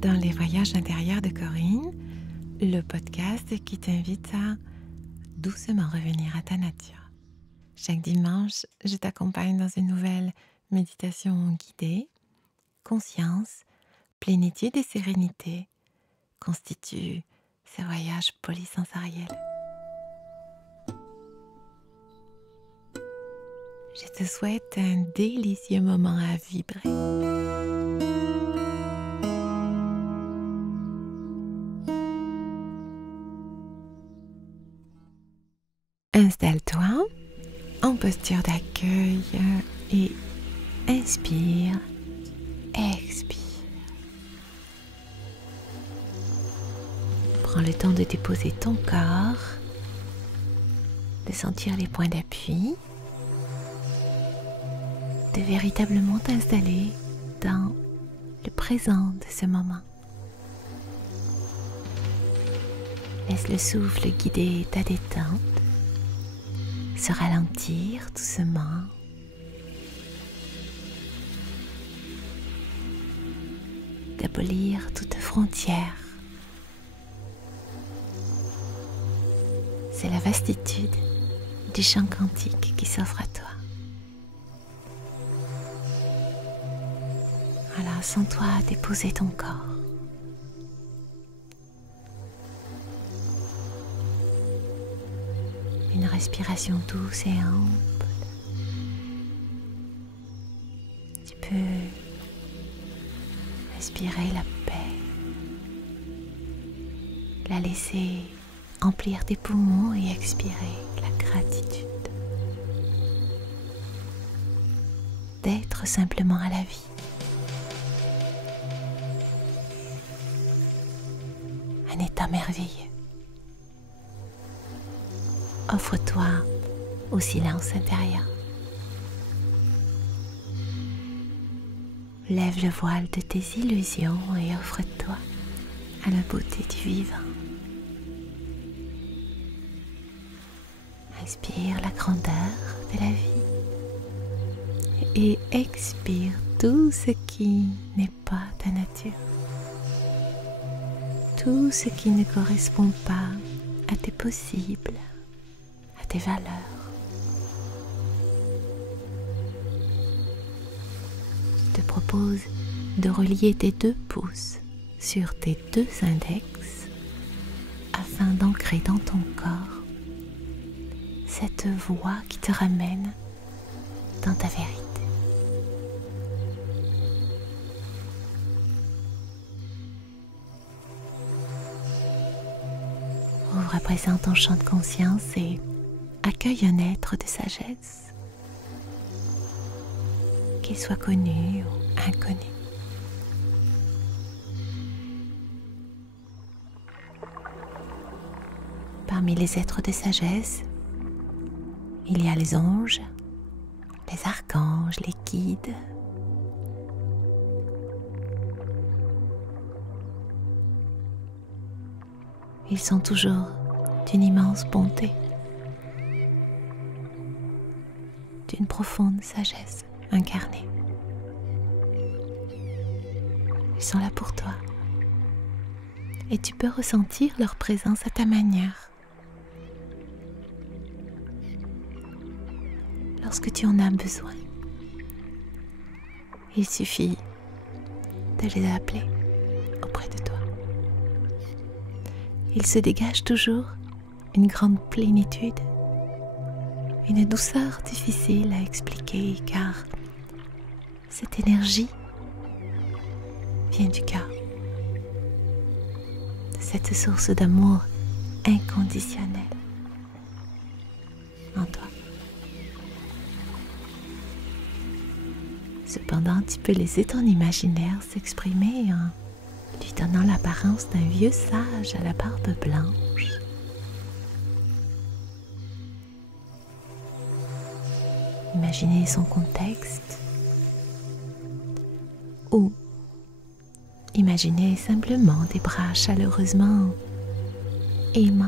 dans les voyages intérieurs de Corinne, le podcast qui t'invite à doucement revenir à ta nature. Chaque dimanche, je t'accompagne dans une nouvelle méditation guidée. Conscience, plénitude et sérénité constituent ce voyage polysensoriel. Je te souhaite un délicieux moment à vibrer. Installe-toi en posture d'accueil et inspire, expire. Prends le temps de déposer ton corps, de sentir les points d'appui, de véritablement t'installer dans le présent de ce moment. Laisse le souffle guider ta détente, se ralentir doucement. D'abolir toute frontière. C'est la vastitude du champ quantique qui s'offre à toi. Voilà, sens-toi déposer ton corps. Une respiration douce et ample. Tu peux respirer la paix, la laisser emplir tes poumons et expirer la gratitude d'être simplement à la vie. Un état merveilleux. Offre-toi au silence intérieur. Lève le voile de tes illusions et offre-toi à la beauté du vivant. Inspire la grandeur de la vie et expire tout ce qui n'est pas ta nature. Tout ce qui ne correspond pas à tes possibles, à tes valeurs. Je te propose de relier tes 2 pouces sur tes 2 index afin d'ancrer dans ton corps cette voix qui te ramène dans ta vérité. Ouvre à présent ton champ de conscience et accueille un être de sagesse, qu'il soit connu ou inconnu. Parmi les êtres de sagesse, il y a les anges, les archanges, les guides. Ils sont toujours d'une immense bonté, d'une profonde sagesse incarnée. Ils sont là pour toi et tu peux ressentir leur présence à ta manière. Lorsque tu en as besoin, il suffit de les appeler auprès de toi. Il se dégage toujours une grande plénitude, une douceur difficile à expliquer car cette énergie vient du cœur, de cette source d'amour inconditionnel en toi. Cependant, tu peux laisser ton imaginaire s'exprimer en lui donnant l'apparence d'un vieux sage à la barbe blanche. Imaginez son contexte ou imaginez simplement des bras chaleureusement aimants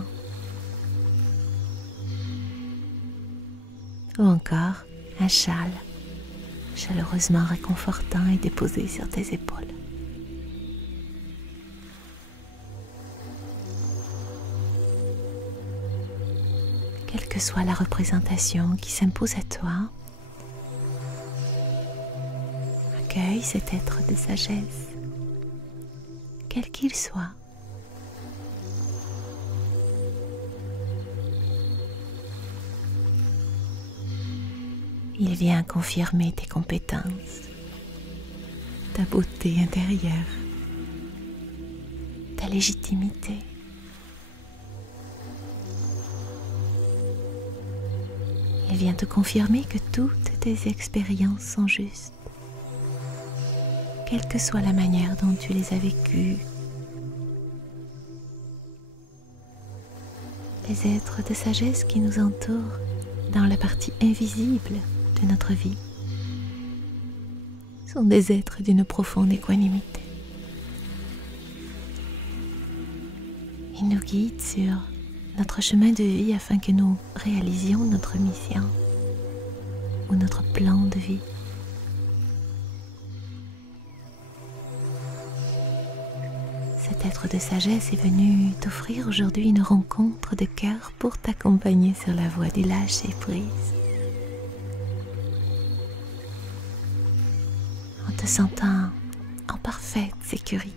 ou encore un châle chaleureusement réconfortant et déposé sur tes épaules. quelle que soit la représentation qui s'impose à toi, accueille cet être de sagesse, quel qu'il soit. Il vient confirmer tes compétences, ta beauté intérieure, ta légitimité. Il vient te confirmer que toutes tes expériences sont justes, quelle que soit la manière dont tu les as vécues. Les êtres de sagesse qui nous entourent dans la partie invisible de notre vie sont des êtres d'une profonde équanimité. Ils nous guident sur notre chemin de vie afin que nous réalisions notre mission ou notre plan de vie. Cet être de sagesse est venu t'offrir aujourd'hui une rencontre de cœur pour t'accompagner sur la voie du lâcher-prise. En te sentant en parfaite sécurité,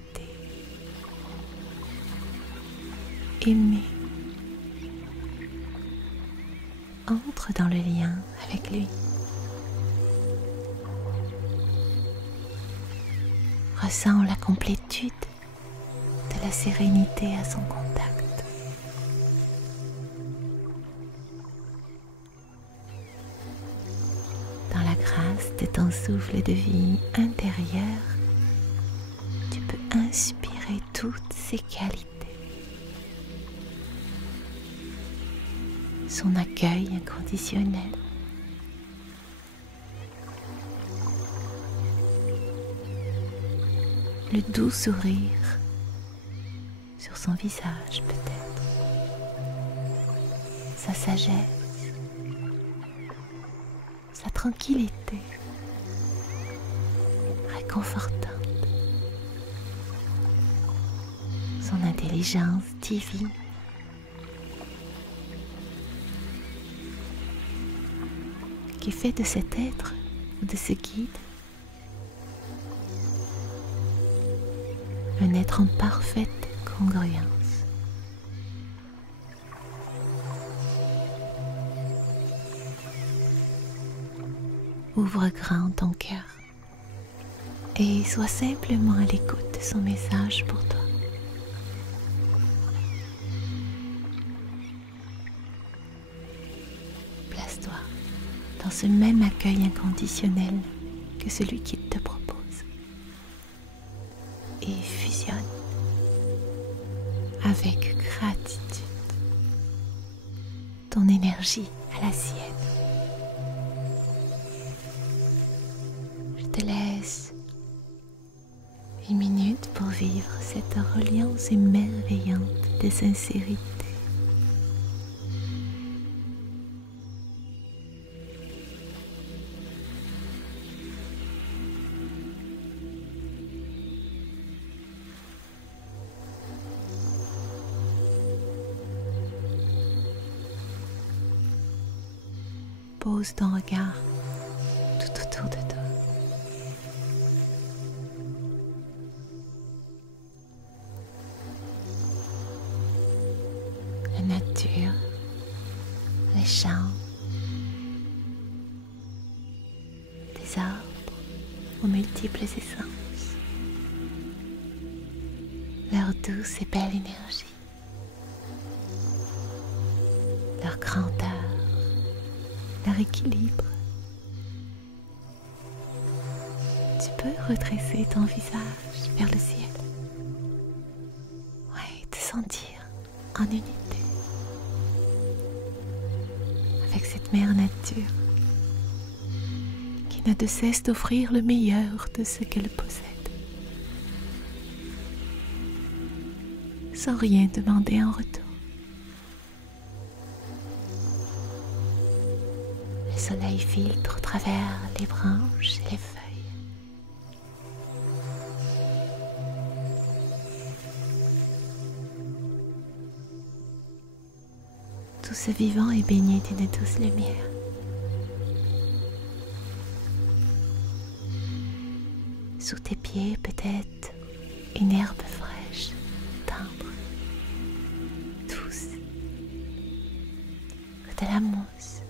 aimé. Entre dans le lien avec lui. Ressens la complétude de la sérénité à son contact. Dans la grâce de ton souffle de vie intérieur, tu peux inspirer toutes ses qualités. Son accueil inconditionnel. Le doux sourire sur son visage peut-être. Sa sagesse. Sa tranquillité. Réconfortante. Son intelligence divine. Qui fait de cet être ou de ce guide un être en parfaite congruence. Ouvre grand ton cœur et sois simplement à l'écoute de son message pour toi. Place-toi dans ce même accueil inconditionnel que celui qu'il te propose et fusionne avec gratitude ton énergie à la sienne. Je te laisse 1 minute pour vivre cette reliance émerveillante de sincérité. Pose ton regard tout autour de toi. La nature, les champs, des arbres aux multiples essences, leur douce et belle énergie, leur grandeur, leur équilibre. Tu peux redresser ton visage vers le ciel. Ouais, te sentir en unité avec cette mère nature qui n'a de cesse d'offrir le meilleur de ce qu'elle possède, sans rien demander en retour. Le soleil filtre au travers les branches et les feuilles. Tout ce vivant est baigné d'une douce lumière. Sous tes pieds, peut-être une herbe fraîche, tendre, douce, ou de la mousse.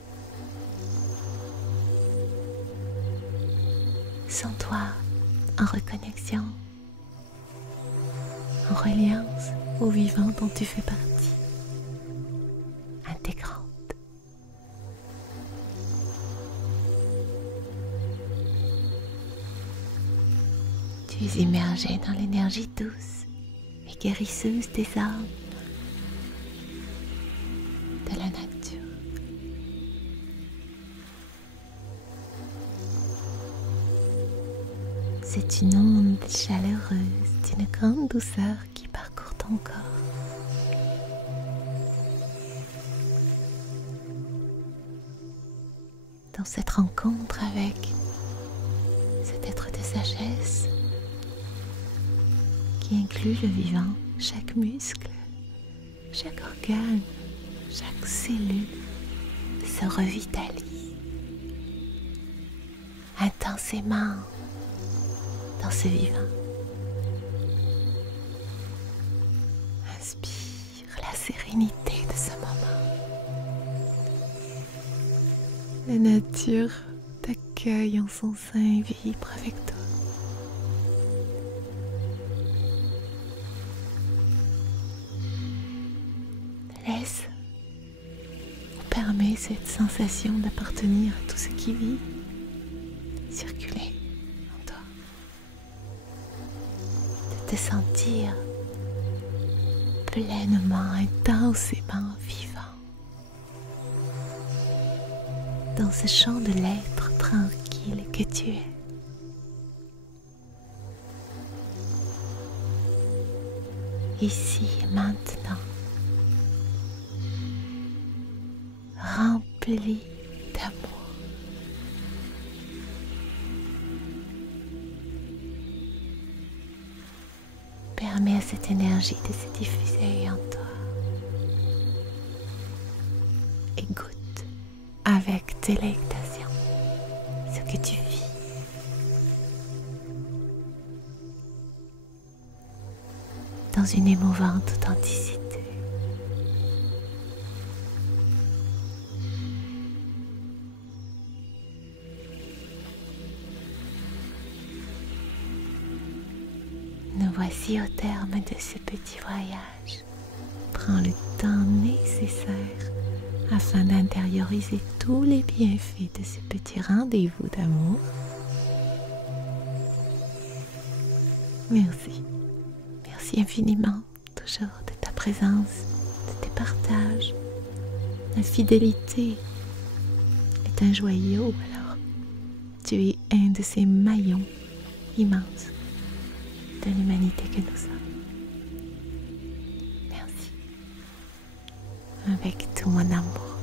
Sens-toi en reconnexion, en reliance au vivant dont tu fais partie, intégrante. Tu es immergé dans l'énergie douce et guérisseuse des âmes, de la nature. C'est une onde chaleureuse d'une grande douceur qui parcourt ton corps. Dans cette rencontre avec cet être de sagesse qui inclut le vivant, chaque muscle, chaque organe, chaque cellule se revitalise intensément dans ce vivant. Inspire la sérénité de ce moment. La nature t'accueille en son sein et vibre avec toi. Laisse ou permets cette sensation d'appartenir à tout ce qui vit circuler en toi. De te sentir pleinement, intensément vivant dans ce champ de l'être tranquille que tu es. Ici et maintenant, rempli d'amour. Permets à cette énergie de se diffuser en toi et goûte avec délectation ce que tu vis. Dans une émouvante authenticité. Nous voici au terme de ce petit voyage. Prends le temps nécessaire afin d'intérioriser tous les bienfaits de ce petit rendez-vous d'amour. Merci. Merci infiniment, toujours, de ta présence, de tes partages. La fidélité est un joyau, alors tu es un de ces maillons immenses de l'humanité que nous sommes. Merci. Avec tout mon amour.